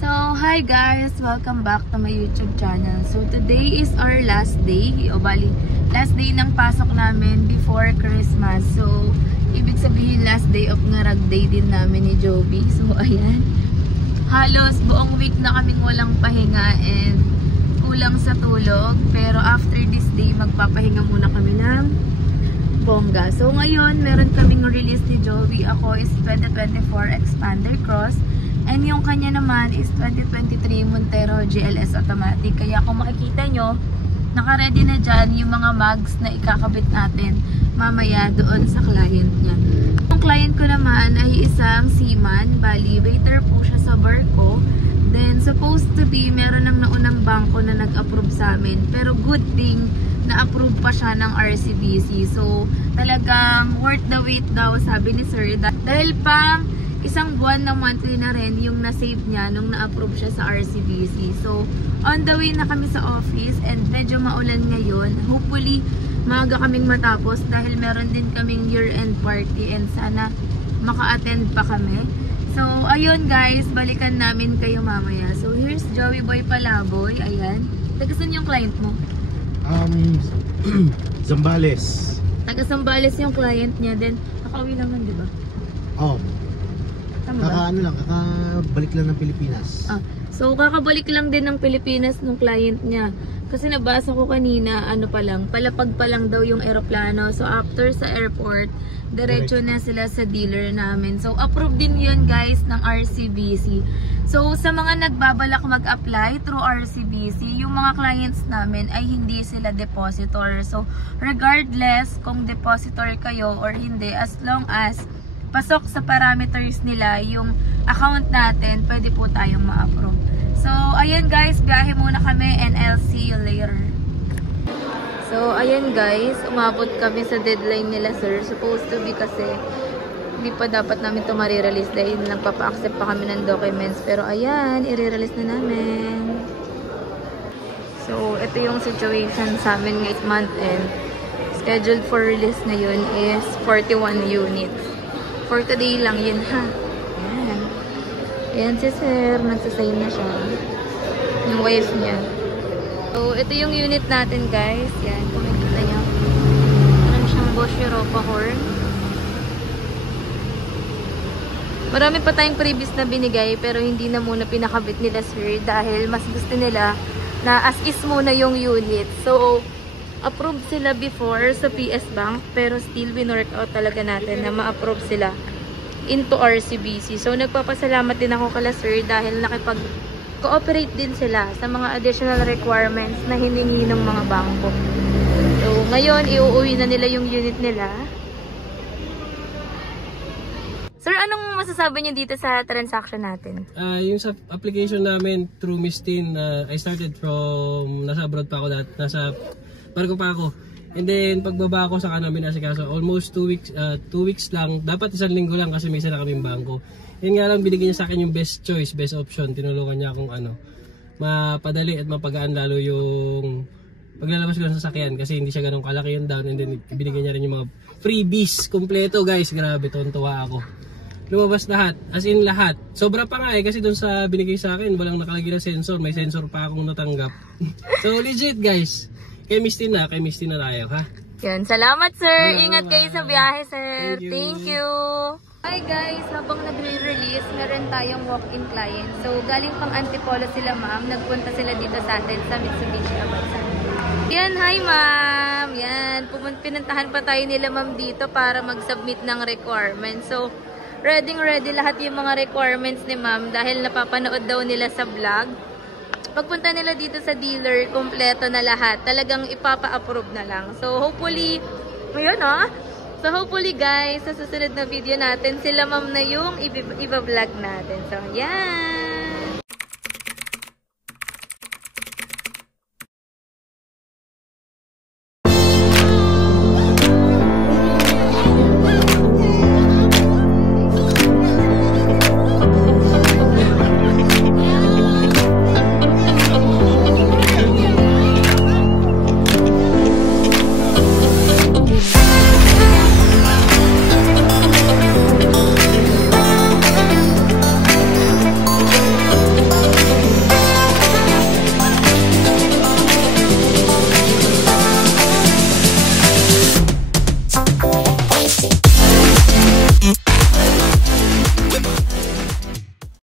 So, hi guys! Welcome back to my YouTube channel. So, today is our last day. O bali, last day ng pasok namin before Christmas. So, ibig sabihin last day of ngarag day din namin ni Joby. So, ayan. Halos buong week na kaming walang pahinga and kulang sa tulog. Pero after this day, magpapahinga muna kami ng bongga. So, ngayon, meron kaming release ni Joby. Ako is 2024 Expander Cross. And yung kanya naman is 2023 Montero GLS Automatic. Kaya kung makikita nyo, naka-ready na dyan yung mga mugs na ikakabit natin mamaya doon sa client niya. Yung client ko naman ay isang seaman. Bali, waiter po siya sa barko. Then, supposed to be, meron ng naunang bangko na nag-approve sa amin. Pero good thing, na-approve pa siya ng RCBC. So, talagang worth the wait daw, sabi ni Sir. Dahil pa isang buwan na monthly na rin yung na-save niya nung na-approve siya sa RCBC. So, on the way na kami sa office and medyo maulan ngayon. Hopefully, maaga kaming matapos dahil meron din kaming year-end party and sana maka-attend pa kami. So, ayun guys, balikan namin kayo mamaya. So, here's Joey Boy Palaboy. Ayan. Taga saan yung client mo? Zambales. Taga Zambales yung client niya. Then, nakauwi naman, di ba? Oh. Kakabalik lang ng Pilipinas. So, kakabalik lang din ng Pilipinas nung client niya. Kasi nabasa ko kanina, palapag pa lang daw yung eroplano. So, after sa airport, diretso na sila sa dealer namin. So, approved din yun guys ng RCBC. So, sa mga nagbabalak mag-apply through RCBC, yung mga clients namin ay hindi sila depositor. So, regardless kung depositor kayo or hindi, as long as pasok sa parameters nila yung account natin, pwede po tayong ma-approve. So, ayan guys, biyahe muna kami and I'll see you later. So, ayan guys, umabot kami sa deadline nila sir. Supposed to be kasi hindi pa dapat namin ito marirelease dahil nagpapa-accept pa kami ng documents. Pero ayan, i-release na namin. So, ito yung situation sa amin ngayong month end. Scheduled for release ngayon is 41 units. For today lang yun ha. Ayan. Ayan si sir. Nagsasign na siya. Yung wife niya. So, ito yung unit natin guys. Yan. Kung makikita nyo. Meron siyang Bosch Europa horn. Marami pa tayong previous na binigay. Pero hindi na muna pinakabit nila sir. Dahil mas gusto nila na as is muna yung unit. So, approved sila before sa PS Bank, pero still winork out talaga natin na ma-approve sila into RCBC. So, nagpapasalamat din ako kala sir dahil nakipag-cooperate din sila sa mga additional requirements na hiningi ng mga bangko. So, ngayon, iuuwi na nila yung unit nila. Sir, anong masasabi niyo dito sa transaction natin? Yung sa application namin through Miss Tin, I started from, nasa abroad pa ako dati, nasa barko pa ako. And then, pagbaba ko sa namin asikaso, almost 2 weeks lang. Dapat 1 linggo lang kasi may isa na kaming bangko. Yun nga lang, binigyan niya sa akin yung best choice, best option. Tinulungan niya akong mapadali at mapagaan lalo yung paglalabas ko ng sasakyan kasi hindi siya ganun kalaki yung down. And then, binigyan niya rin yung mga freebies. Kompleto guys, grabe, tontuwa ako. Lumabas lahat, as in lahat. Sobra pa nga kasi dun sa binigay sa akin, walang nakalagay na sensor. May sensor pa akong natanggap. So, legit guys. Kay Miss Tin na tayo, ha? Yan, salamat sir. Salamat. Ingat kayo sa biyahe sir. Thank you. Hi guys, habang nagre-release, meron tayong walk-in client. So, galing pang Antipolo sila ma'am. Nagpunta sila dito sa atin sa Mitsubishi Avanza. Yan, hi ma'am. Yan, pinuntahan pa tayo nila ma'am dito para mag-submit ng requirements. So, ready lahat yung mga requirements ni ma'am dahil napapanood daw nila sa vlog. Pagpunta nila dito sa dealer, kompleto na lahat. Talagang ipapa-approve na lang. So, hopefully, ayun So, hopefully guys, sa susunod na video natin, sila ma'am na yung i-vlog natin. So, yan!